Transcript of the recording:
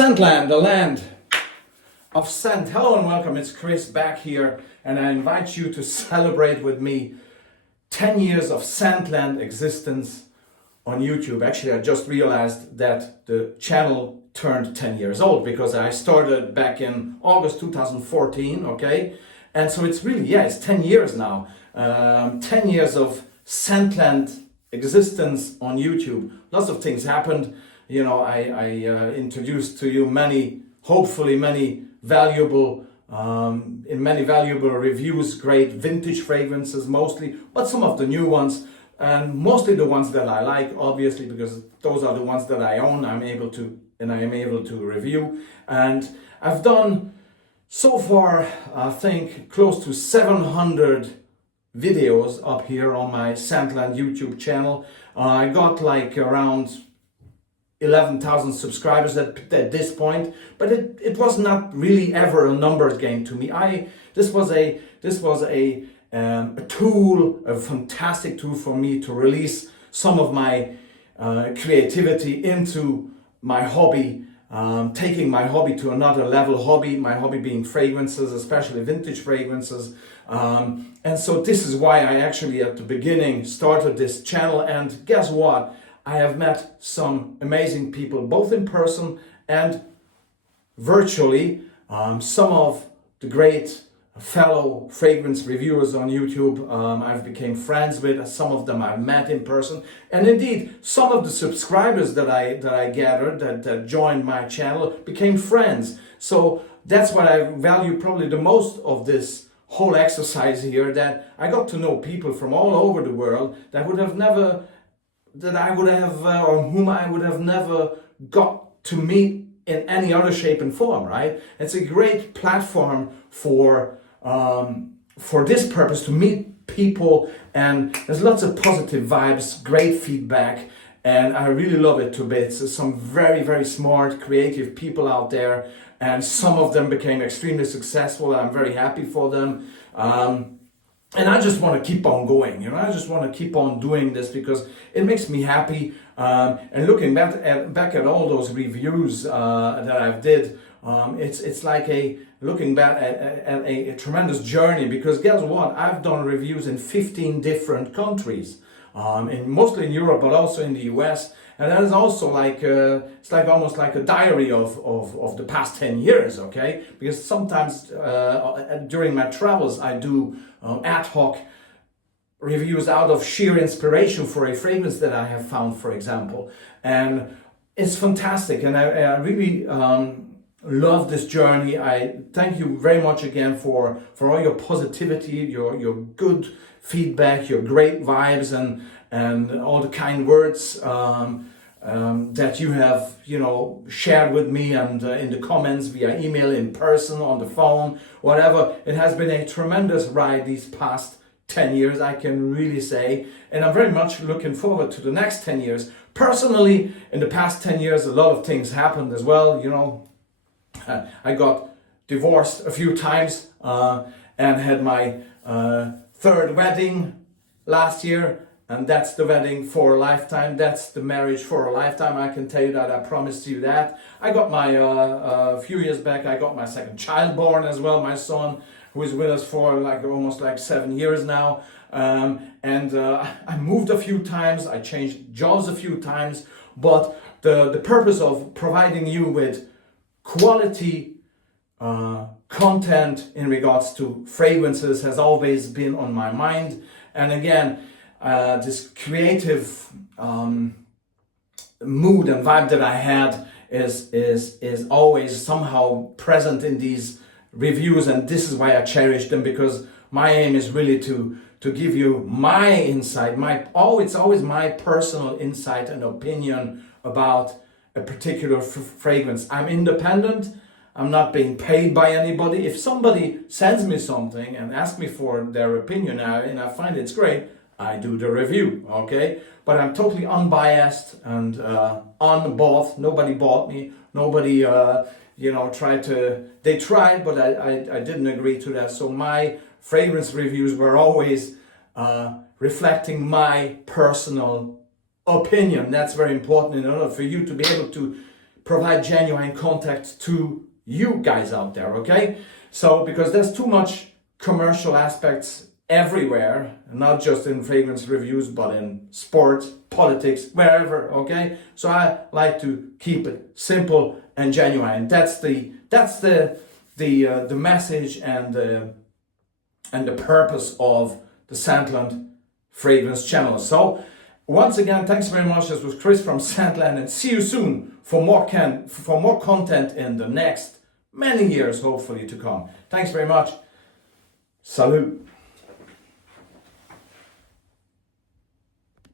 Scentland, the land of scent. Hello and welcome, it's Chris back here, and I invite you to celebrate with me 10 years of Scentland existence on YouTube. Actually, I just realized that the channel turned 10 years old because I started back in August 2014, okay? And so it's really, it's 10 years now. 10 years of Scentland existence on YouTube. Lots of things happened. You know, I introduced to you hopefully many valuable reviews, great vintage fragrances mostly, but some of the new ones, and mostly the ones that I like, obviously, because those are the ones that I own. I am able to review, and I've done so far, I think, close to 700 videos up here on my Scentland YouTube channel. I got like around 11,000 subscribers at this point, but it was not really ever a numbers game to me. This was a tool, a fantastic tool for me to release some of my creativity into my hobby, taking my hobby to another level. My hobby being fragrances, especially vintage fragrances. And so this is why I actually at the beginning started this channel, and guess what? I have met some amazing people, both in person and virtually. Some of the great fellow fragrance reviewers on YouTube I've become friends with. Some of them I've met in person, and indeed some of the subscribers that I gathered that joined my channel became friends. So that's what I value probably the most of this whole exercise here, that I got to know people from all over the world that whom I would have never got to meet in any other shape and form, right? It's a great platform for this purpose, to meet people, and there's lots of positive vibes, great feedback, and I really love it to bits. There's some very, very smart, creative people out there, and some of them became extremely successful. I'm very happy for them. And I just want to keep on going, I just want to keep on doing this because it makes me happy. And looking back at all those reviews that I've did, it's like looking back at a tremendous journey, because guess what? I've done reviews in 15 different countries, mostly in Europe, but also in the US. And that is also it's like almost like a diary of the past 10 years, okay? Because sometimes during my travels, I do ad hoc reviews out of sheer inspiration for a fragrance that I have found, for example. And it's fantastic, and I really love this journey. I thank you very much again for all your positivity, your good feedback, your great vibes, and all the kind words that you have, shared with me, and in the comments, via email, in person, on the phone, whatever. It has been a tremendous ride these past 10 years, I can really say, and I'm very much looking forward to the next 10 years. Personally, in the past 10 years, a lot of things happened as well. I got divorced a few times and had my third wedding last year. And that's the wedding for a lifetime. That's the marriage for a lifetime. I can tell you that. I promised you that. I got a few years back, I got my second child born as well, my son, who is with us for almost 7 years now. I moved a few times. I changed jobs a few times. But the purpose of providing you with quality content in regards to fragrances has always been on my mind. And again, this creative mood and vibe that I had is always somehow present in these reviews, and this is why I cherish them, because my aim is really to give you my insight, it's always my personal insight and opinion about a particular fragrance. I'm independent. I'm not being paid by anybody. If somebody sends me something and asks me for their opinion and I find it's great, I do the review, okay? But I'm totally unbiased and unbought. Nobody bought me. Nobody, they tried, but I didn't agree to that. So my fragrance reviews were always reflecting my personal opinion. That's very important in order for you to be able to provide genuine content to you guys out there, okay? So, because there's too much commercial aspects everywhere, not just in fragrance reviews, but in sports, politics, wherever, okay? So I like to keep it simple and genuine. That's the message and the purpose of the Scentland Fragrance Channel. So once again, thanks very much. This was Chris from Scentland, and see you soon for more content in the next many years, hopefully, to come. Thanks very much. Salut.